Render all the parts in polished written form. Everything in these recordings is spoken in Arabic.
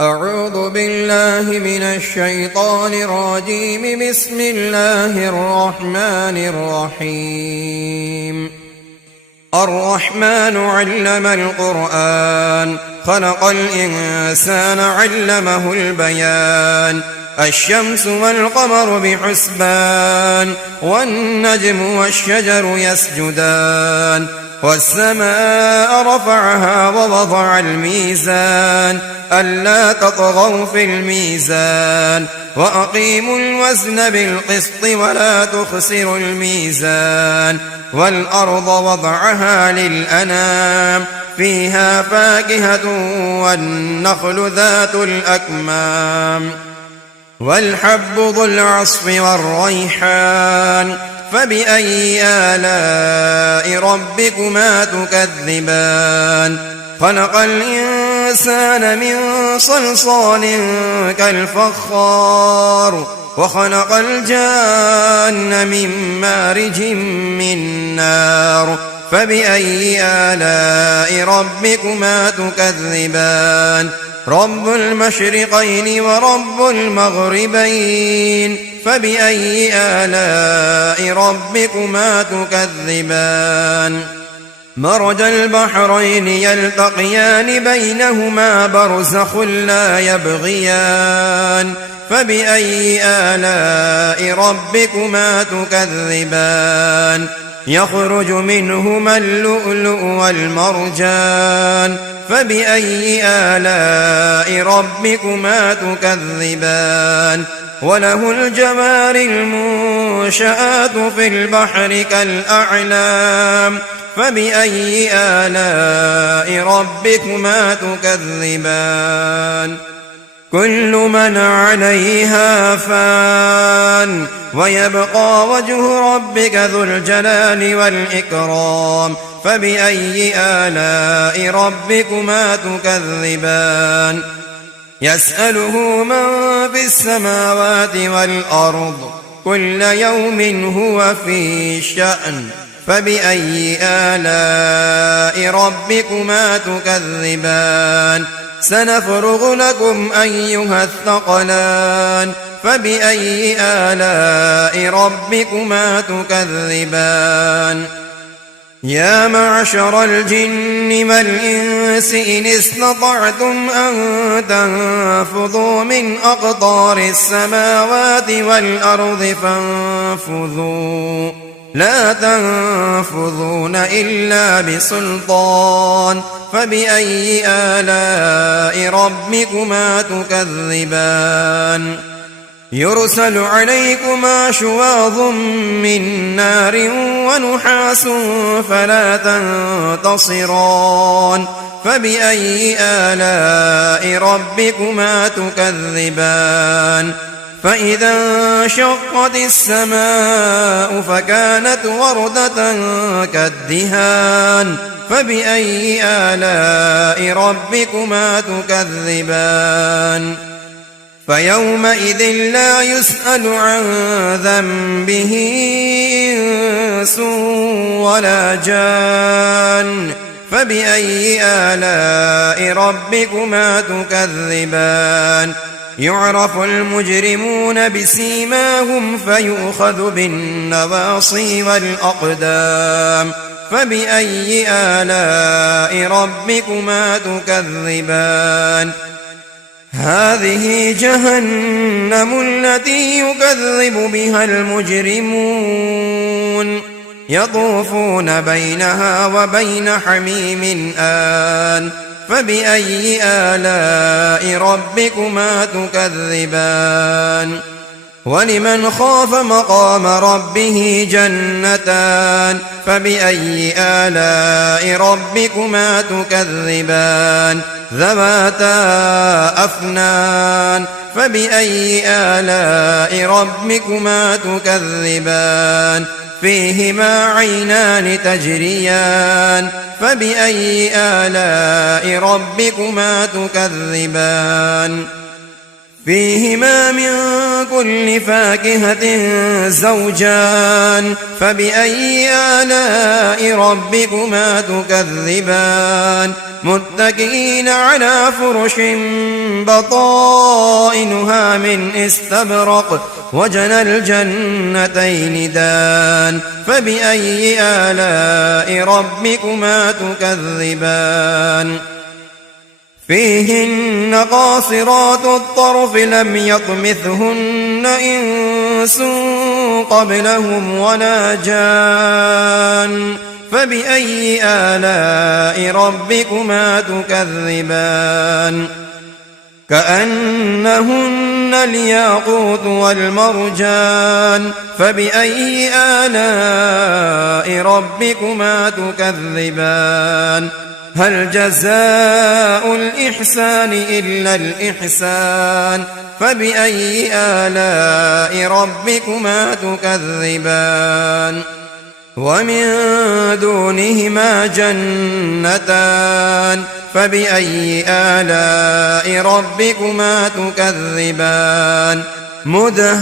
أعوذ بالله من الشيطان الرجيم. بسم الله الرحمن الرحيم. الرحمن علم القرآن، خلق الإنسان علمه البيان. الشمس والقمر بحسبان، والنجم والشجر يسجدان. والسماء رفعها ووضع الميزان، ألا تطغوا في الميزان، وأقيموا الوزن بالقسط ولا تخسروا الميزان. والأرض وضعها للأنام، فيها فاكهة والنخل ذات الأكمام، والحب ذو العصف والريحان. فبأي آلاء ربكما تكذبان؟ خلق الإنسان من صلصال كالفخار، وخلق الجان من مارج من نار. فبأي آلاء ربكما تكذبان؟ رب المشرقين ورب المغربين. فبأي آلاء ربكما تكذبان؟ مرج البحرين يلتقيان، بينهما برزخ لا يبغيان. فبأي آلاء ربكما تكذبان؟ يخرج منهما اللؤلؤ والمرجان. فبأي آلاء ربكما تكذبان؟ وله الجوار المنشآت في البحر كالأعلام. فبأي آلاء ربكما تكذبان؟ كل من عليها فان، ويبقى وجه ربك ذو الجلال والإكرام. فبأي آلاء ربكما تكذبان؟ يسأله من في السماوات والأرض، كل يوم هو في شأن. فبأي آلاء ربكما تكذبان؟ سنفرغ لكم أيها الثقلان. فبأي آلاء ربكما تكذبان؟ يا معشر الجن والإنس إن استطعتم أن تنفذوا من أقطار السماوات والأرض فانفذوا، لا تنفذون إلا بسلطان. فبأي آلاء ربكما تكذبان؟ يرسل عليكما شواظ من نار ونحاس فلا تنتصران. فبأي آلاء ربكما تكذبان؟ فإذا انشقت السماء فكانت وردة كالدهان. فبأي آلاء ربكما تكذبان؟ فيومئذ لا يسأل عن ذنبه إنس ولا جان. فبأي آلاء ربكما تكذبان؟ يعرف المجرمون بسيماهم فيؤخذ بالنواصي والأقدام. فبأي آلاء ربكما تكذبان؟ هذه جهنم التي يكذب بها المجرمون، يطوفون بينها وبين حميم آن. فبأي آلاء ربكما تكذبان؟ ولمن خاف مقام ربه جنتان. فبأي آلاء ربكما تكذبان؟ ذواتا أفنان. فبأي آلاء ربكما تكذبان؟ فيهما عينان تجريان. فبأي آلاء ربكما تكذبان؟ فيهما من كل فاكهة زوجان فبأي آلاء ربكما تكذبان متكئين على فرش بطائنها من استبرق وجنى الجنتين دان فبأي آلاء ربكما تكذبان فيهن قاصرات الطرف لم يطمثهن إنس قبلهم ولا جان فبأي آلاء ربكما تكذبان كأنهن الياقوت والمرجان فبأي آلاء ربكما تكذبان هل جزاء الإحسان إلا الإحسان فبأي آلاء ربكما تكذبان ومن دونهما جنتان فبأي آلاء ربكما تكذبان مدهامتان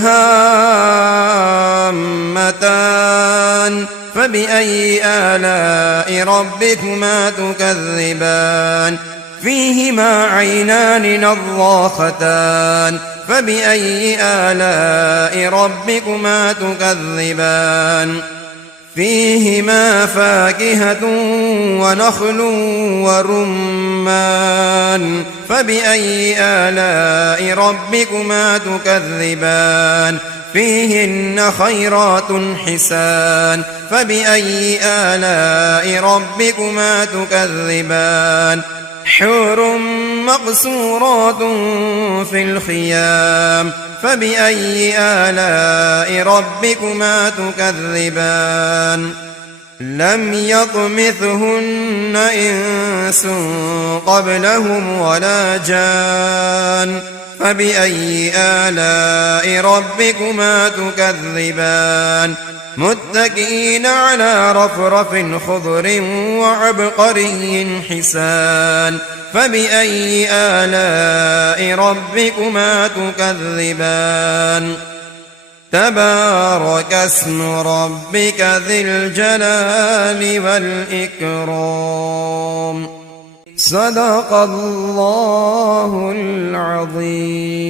فبأي آلاء ربكما تكذبان فيهما عينان نضاختان فبأي آلاء ربكما تكذبان فيهما فاكهة ونخل ورمان فبأي آلاء ربكما تكذبان فيهن خيرات حسان فبأي آلاء ربكما تكذبان حور مقصورات في الخيام فبأي آلاء ربكما تكذبان لم يطمثهن إنس قبلهم ولا جان فبأي آلاء ربكما تكذبان متكئين على رفرف خضر وعبقري حسان فبأي آلاء ربكما تكذبان تبارك اسم ربك ذي الجلال والإكرام صدق الله العظيم.